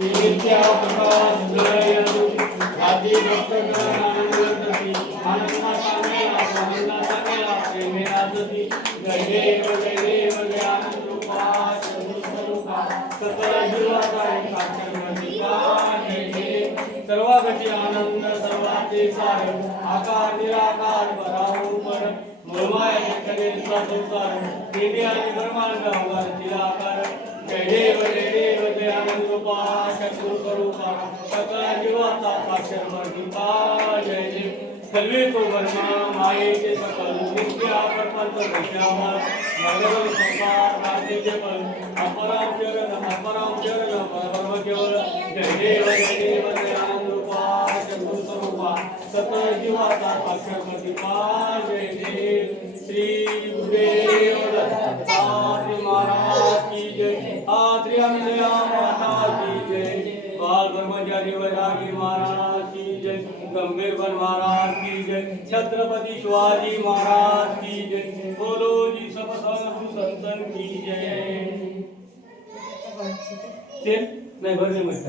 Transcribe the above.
नित्या प्रकाश जयतु आदि भक्तगणानंदती आनंदासामेला आनंदासामेला प्रेमेनादती जय देव आनंद रूपा स्वरूपा सकल जीवाकारी साक्षरमती जय देव सर्वागती आनंद सर्वाचे सार आकार निराकार पराहून पर मूळमाया जगदेचा संसार देवी आणि ब्रह्मांड अवतार आकार जय देव जय आनंद रूपा स्वरूपा सकल जीवाचा साक्षरमती जय देव सर्वे तो वर्मा मायेचे सकल नित्य प्रपंच दशावर भगवत संसार प्रार्थेचे फल अपराम चरण परम केवळ जय देव जय आनंद रूपा स्वरूपा सकल जीवाचा साक्षरमती जय देव श्री गुरुदेव दत्त महाराज की जय आत्रि अनया माता की जय बाल ब्रह्मचारी वैरागी महाराज की जय गंभीर बन महाराज की जय छत्रपति शिवाजी महाराज की जय बोलो जी सब संतन की जय तेल नाही भरले मस्त